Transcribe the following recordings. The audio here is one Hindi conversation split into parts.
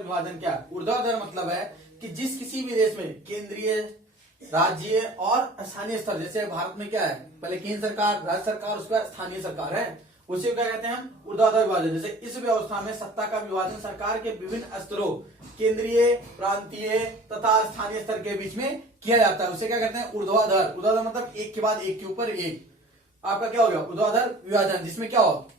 विभाजन क्या है? ऊर्ध्वाधर मतलब है कि जिस किसी भी देश में केंद्रीय, राज्य और स्थानीय स्तर, जैसे भारत में क्या है, पहले केंद्र सरकार, राज्य सरकार, उसके बाद स्थानीय सरकार है, उसे क्या कहते हैं हम? ऊर्ध्वाधर विभाजन। जैसे इस व्यवस्था में सत्ता का विभाजन सरकार के विभिन्न स्तरों, केंद्रीय, प्रांतीय तथा स्थानीय स्तर के बीच में किया जाता है, उसे क्या कहते हैं? ऊर्ध्वाधर। ऊर्ध्वाधर मतलब एक के बाद एक के ऊपर एक, आपका क्या हो गया? ऊर्ध्वाधर विभाजन, जिसमें क्या हो,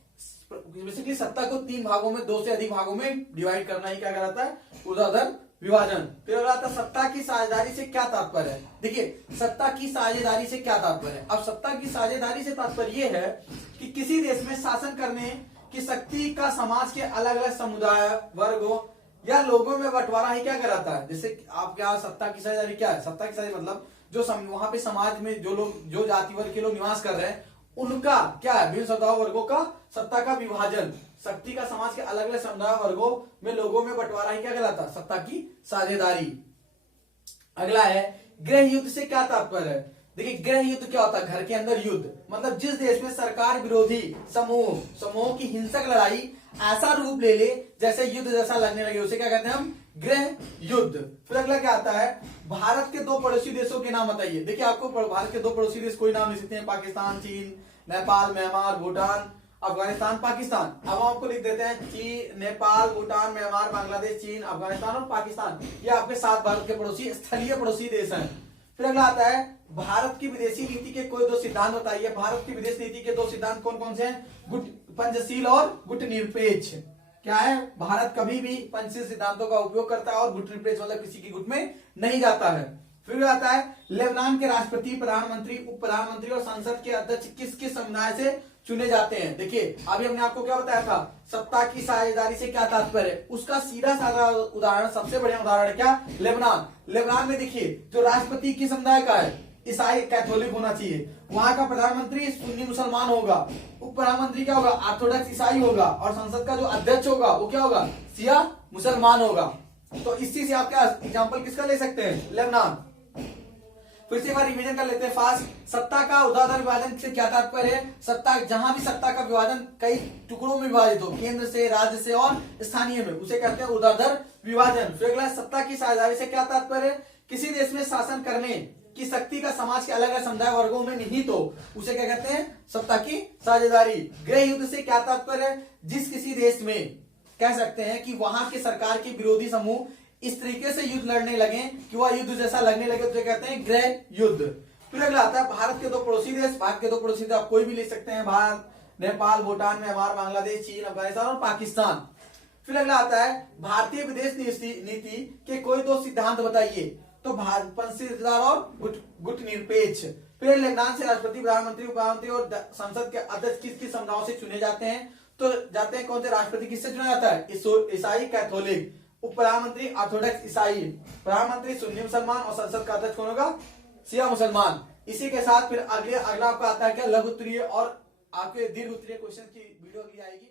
बेसिकली सत्ता को 3 भागों में, 2 से अधिक भागों में डिवाइड करना ही क्या कहलाता है? ऊर्ध्वाधर विभाजन। फिर अगला आता है सत्ता की साझेदारी से क्या तात्पर्य है? देखिए सत्ता की साझेदारी से क्या तात्पर्य है? अब सत्ता की साझेदारी से तात्पर्य यह है कि किसी देश में शासन करने की शक्ति का समाज के अलग अलग समुदाय, वर्गों या लोगों में बंटवारा ही क्या कराता है? जैसे आप क्या, सत्ता की साझेदारी क्या है? सत्ता की साझेदारी मतलब जो वहां पे समाज में जो लोग, जो जाति वर्ग के लोग निवास कर रहे हैं, उनका क्या है? विभिन्न समुदाय वर्गों का सत्ता का विभाजन, शक्ति का समाज के अलग अलग समुदाय वर्गों में, लोगों में बंटवारा ही क्या कहलाता है? सत्ता की साझेदारी। अगला है गृह युद्ध से क्या तात्पर्य है? देखिए गृह युद्ध क्या होता है? घर के अंदर युद्ध, मतलब जिस देश में सरकार विरोधी समूह की हिंसक लड़ाई ऐसा रूप ले ले जैसे युद्ध जैसा लगने लगे, उसे क्या कहते हैं हम? गृह युद्ध। फिर अगला क्या आता है? भारत के 2 पड़ोसी देशों के नाम बताइए। देखिए आपको भारत के 2 पड़ोसी देश कोई नाम ले सकते हैं, पाकिस्तान, चीन, नेपाल, म्यांमार, भूटान, अफगानिस्तान, पाकिस्तान। अब हम आपको लिख देते हैं चीन, नेपाल, भूटान, म्यांमार, बांग्लादेश, चीन, अफगानिस्तान और पाकिस्तान, ये आपके 7 भारत के पड़ोसी स्थलीय पड़ोसी देश हैं। फिर अगला आता है भारत की विदेशी नीति के कोई 2 सिद्धांत बताइए। भारत की विदेश नीति के 2 सिद्धांत कौन कौन से हैं? पंचशील और गुटनिरपेक्ष। क्या है? भारत कभी भी पंचशील सिद्धांतों का उपयोग करता है और गुटनिरपेक्ष मतलब किसी के गुट में नहीं जाता है। फिर आता है लेबनान के राष्ट्रपति, प्रधानमंत्री, उप प्रधानमंत्री और संसद के अध्यक्ष किस किस समुदाय से चुने जाते हैं? देखिए अभी हमने आपको क्या बताया था? सत्ता की साझेदारी से क्या तात्पर्य है? उसका सीधा साधा उदाहरण, सबसे बढ़िया उदाहरण क्या? लेबनान। लेबनान में देखिए जो राष्ट्रपति किस समुदाय का है? ईसाई कैथोलिक होना चाहिए। वहां का प्रधानमंत्री सुन्नी मुसलमान होगा, उप प्रधानमंत्री क्या होगा? ऑर्थोडॉक्स ईसाई होगा, और संसद का जो अध्यक्ष होगा वो क्या होगा? शिया मुसलमान होगा। तो इसी से आप क्या एग्जाम्पल किसका ले सकते हैं? लेबनान। फिर से एक बार रिवीजन कर लेते हैं फास्ट। सत्ता का ऊर्ध्वाधर विभाजन से क्या तात्पर्य है? सत्ता, जहां भी सत्ता का विभाजन कई टुकड़ों में विभाजित हो, केंद्र से, राज्य से और स्थानीय में, उसे कहते हैं ऊर्ध्वाधर विभाजन। फिर अगला सत्ता की साझेदारी से क्या तात्पर्य है? किसी देश में शासन करने की शक्ति का समाज के अलग अलग समुदाय वर्गों में निहित हो, उसे क्या कहते हैं? सत्ता की साझेदारी। गृह युद्ध से क्या तात्पर्य है? जिस किसी देश में कह सकते हैं कि वहां के सरकार के विरोधी समूह इस तरीके से युद्ध लड़ने लगे कि वह युद्ध जैसा लगने लगे, तो कहते हैं गृह युद्ध। फिर अगला आता है भारत के 2 पड़ोसी देश। भारत के 2 पड़ोसी देश आप कोई भी ले सकते हैं, भारत, नेपाल, भूटान, म्यांमार, बांग्लादेश, चीन, अफगानिस्तान और पाकिस्तान। फिर अगला आता है भारतीय विदेश नीति के कोई 2 सिद्धांत बताइए। तो पंचशील और गुटनिरपेक्ष। फिर लेबनान से राष्ट्रपति, प्रधानमंत्री, उप प्रधानमंत्री और संसद के अध्यक्ष किस किस समुदायों से चुने जाते हैं? तो जाते हैं कौन से? राष्ट्रपति किससे चुना जाता है? ईसाई कैथोलिक, उप प्रधानमंत्री ऑर्थोडॉक्स ईसाई, प्रधानमंत्री सुन्नी मुसलमान और संसद का अध्यक्ष कौन होगा? शिया मुसलमान। इसी के साथ फिर अगला आपका आता है क्या? लघु उत्तरीय और आपके दीर्घ उत्तरीय क्वेश्चन की वीडियो अगली आएगी।